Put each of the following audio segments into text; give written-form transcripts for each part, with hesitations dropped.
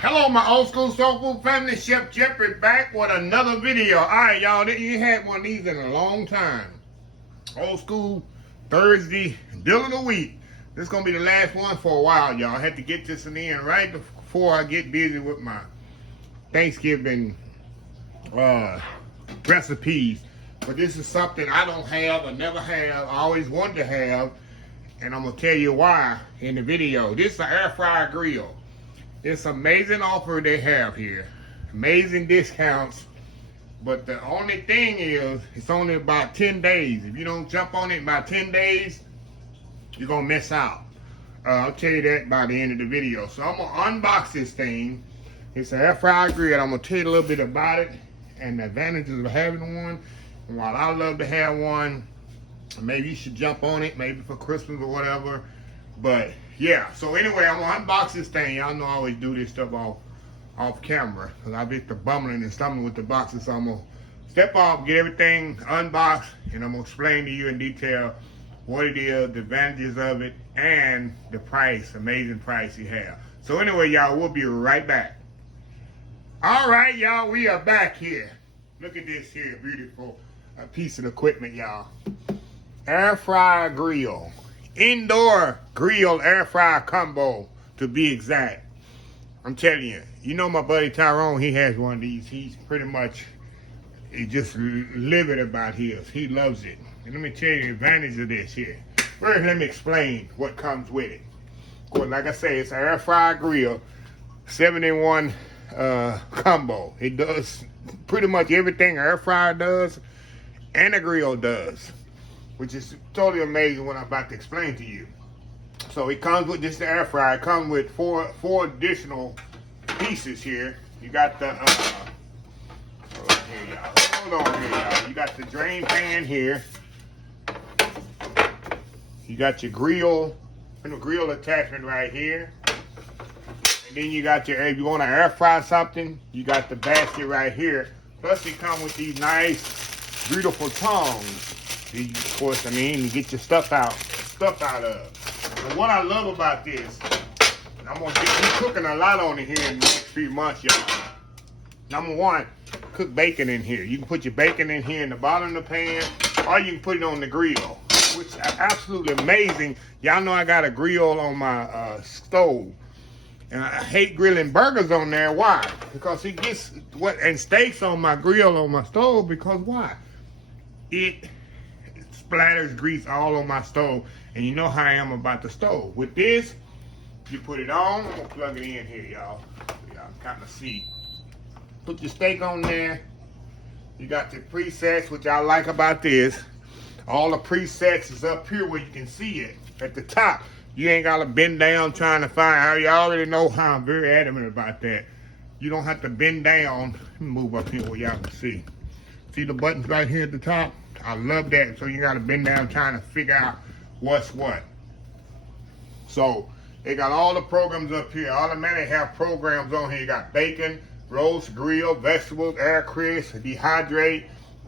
Hello, my old school soul food family. Chef Jeffrey back with another video. All right, y'all, you ain't had one of these in a long time. Old school Thursday deal of the week. This is gonna be the last one for a while, y'all. I had to get this in right before I get busy with my Thanksgiving recipes. But this is something I don't have, I never have, I always wanted to have, and I'm gonna tell you why in the video. This is an air fryer grill. It's amazing offer they have here. Amazing discounts. But the only thing is, it's only about 10 days. If you don't jump on it in about 10 days, you're gonna miss out. I'll tell you that by the end of the video. So I'm gonna unbox this thing. It's an air fryer grill. I'm gonna tell you a little bit about it and the advantages of having one. And while I love to have one, maybe you should jump on it, maybe for Christmas or whatever. But yeah, so anyway, I'm gonna unbox this thing. Y'all know I always do this stuff off camera, because I get the bumbling and stumbling with the boxes. So I'm gonna step off, get everything unboxed, and I'm gonna explain to you in detail what it is, the advantages of it, and the price, amazing price you have. So anyway, y'all, we'll be right back. All right, y'all, we are back here. Look at this here, beautiful piece of equipment, y'all. Air fryer grill. Indoor grill air fryer combo, to be exact. I'm telling you, you know my buddy Tyrone, he has one of these. He's pretty much, he just livid about his. He loves it. And let me tell you the advantage of this here. First, let me explain what comes with it. Of course, like I say, it's an air fryer grill, 7-in-1 combo. It does pretty much everything an air fryer does and a grill does, which is totally amazing what I'm about to explain to you. So it comes with this air fryer. It comes with four additional pieces here. You got the hold on here, y'all. You got the drain pan here. You got your grill attachment right here. And then you got your, if you want to air fry something, you got the basket right here. Plus it comes with these nice, beautiful tongs. Of course, I mean, you get your stuff out of. And what I love about this, I'm gonna be cooking a lot on it here in the next few months, y'all. Number one, cook bacon in here. You can put your bacon in here in the bottom of the pan, or you can put it on the grill, which is absolutely amazing. Y'all know I got a grill on my stove, and I hate grilling burgers on there. Why? Because it gets and steaks on my grill on my stove. Because why? It splatters grease all on my stove, and you know how I am about the stove. With this, you put it on. I'm gonna plug it in here, y'all. Y'all kind of see. Put your steak on there. You got the presets, which I like about this. All the presets is up here where you can see it at the top. You ain't gotta bend down trying to find out. You already know how I'm very adamant about that. You don't have to bend down. Let me move up here where y'all can see. See the buttons right here at the top? I love that. So you gotta bend down trying to figure out what's what. So they got all the programs up here. Automatic have programs on here. You got bacon, roast, grill, vegetables, air crisp, dehydrate.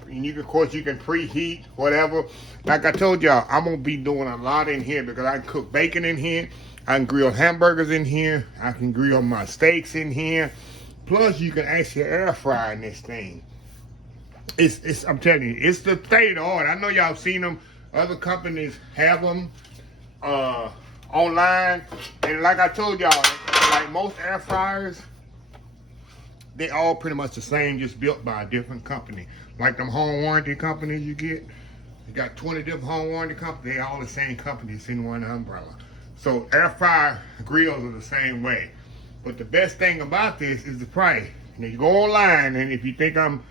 And you can, of course, you can preheat, whatever. Like I told y'all, I'm gonna be doing a lot in here because I can cook bacon in here. I can grill hamburgers in here. I can grill my steaks in here. Plus, you can actually air fry in this thing. It's I'm telling you, it's the state of the art. I know y'all seen them. Other companies have them online. And like I told y'all, like most air fryers, they all pretty much the same, just built by a different company. Like them home warranty companies you get. You got 20 different home warranty companies. They all the same companies in one umbrella. So air fryer grills are the same way. But the best thing about this is the price. Now you go online, and if you think I'm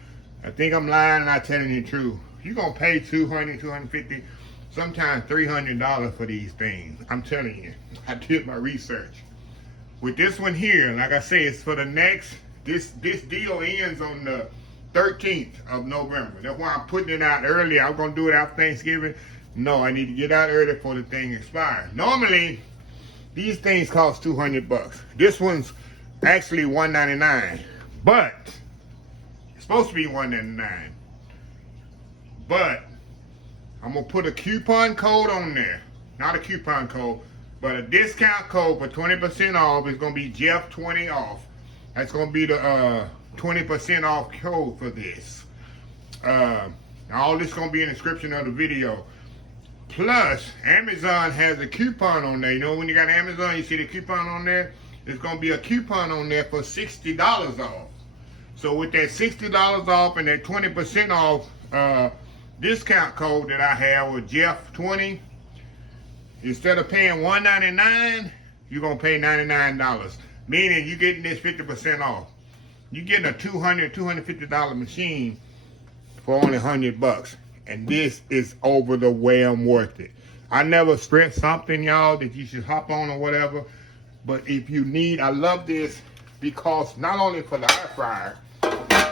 lying and not telling you the truth, you're gonna pay $200, $250, sometimes $300 for these things. I'm telling you, I did my research. With this one here, like I say, it's for the next, this deal ends on the 13th of November. That's why I'm putting it out early. I'm gonna do it after Thanksgiving. No, I need to get out early before the thing expires. Normally, these things cost $200. This one's actually $199, but it's supposed to be $199. But I'm gonna put a coupon code on there. Not a coupon code, but a discount code for 20% off. Is gonna be Jeff20 off. That's gonna be the 20% off code for this. All this gonna be in the description of the video. Plus, Amazon has a coupon on there. You know, when you got Amazon, you see the coupon on there? There's gonna be a coupon on there for $60 off. So with that $60 off and that 20% off discount code that I have with Jeff20, instead of paying $199, you're gonna pay $99. Meaning you're getting this 50% off. You're getting a $250 machine for only $100. And this is over the wham worth it. I never stress something, y'all, that you should hop on or whatever. But if you need, I love this because not only for the air fryer,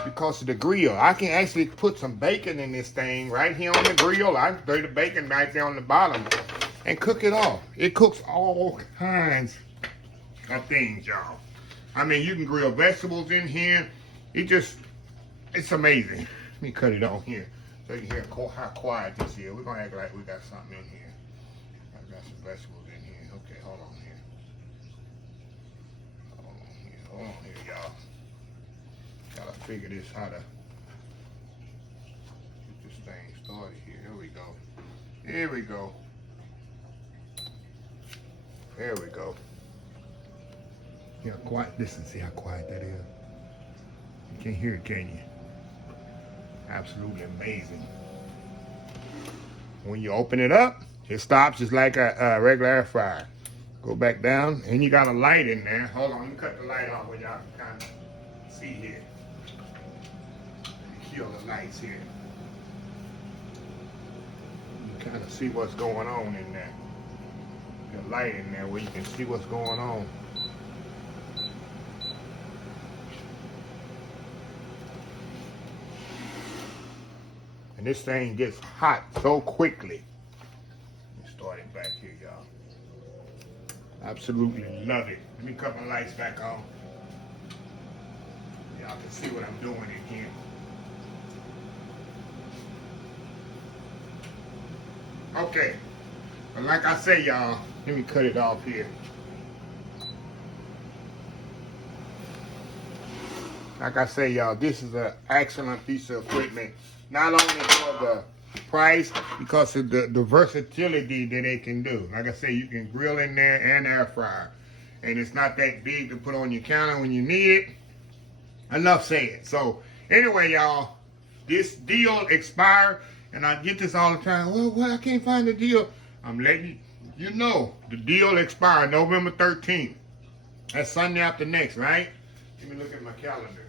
because of the grill. I can actually put some bacon in this thing right here on the grill. I can throw the bacon right there on the bottom and cook it off. It cooks all kinds of things, y'all. I mean, you can grill vegetables in here. It's amazing. Let me cut it on here so you can hear how quiet this is. We're gonna act like we got something in here. I got some vegetables in here. Okay, hold on here. Hold on here, y'all. Gotta figure this how to get this thing started here. Here we go. Here we go. There we go. Yeah, quiet. Listen, see how quiet that is? You can't hear it, can you? Absolutely amazing. When you open it up, it stops just like a regular air fryer. Go back down, and you got a light in there. Hold on, let me cut the light off where y'all can kind of see here. Let me kill the lights here. You kind of see what's going on in there. The light in there where you can see what's going on. And this thing gets hot so quickly. Let me start it back here, y'all. Absolutely love it. Let me cut my lights back on. Y'all can see what I'm doing in here. Okay. But like I say, y'all, let me cut it off here. Like I say, y'all, this is an excellent piece of equipment. Not only for the price, because of the versatility that it can do. Like I say, you can grill in there and air fryer. And it's not that big to put on your counter when you need it. Enough said. So, anyway, y'all, this deal expired. And I get this all the time. Well, I can't find the deal. I'm letting you know. The deal expired November 13th. That's Sunday after next, right? Let me look at my calendar.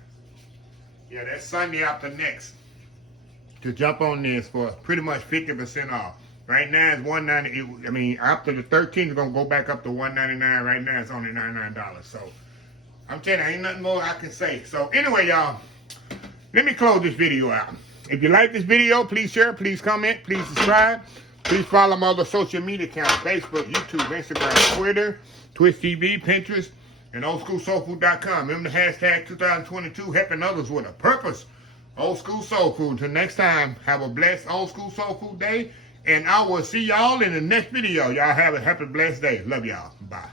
Yeah, that's Sunday after next. To jump on this for pretty much 50% off. Right now it's $190. I mean, after the 13th, it's gonna go back up to $199. Right now it's only $99. So I'm telling you, ain't nothing more I can say. So anyway, y'all, let me close this video out. If you like this video, please share, please comment, please subscribe. Please follow my other social media accounts: Facebook, YouTube, Instagram, Twitter, Twitch TV, Pinterest, and oldschoolsoulfood.com. Remember the hashtag 2022, helping others with a purpose. Old School Soul Food. Until next time, have a blessed Old School Soul Food day. And I will see y'all in the next video. Y'all have a happy, blessed day. Love y'all. Bye.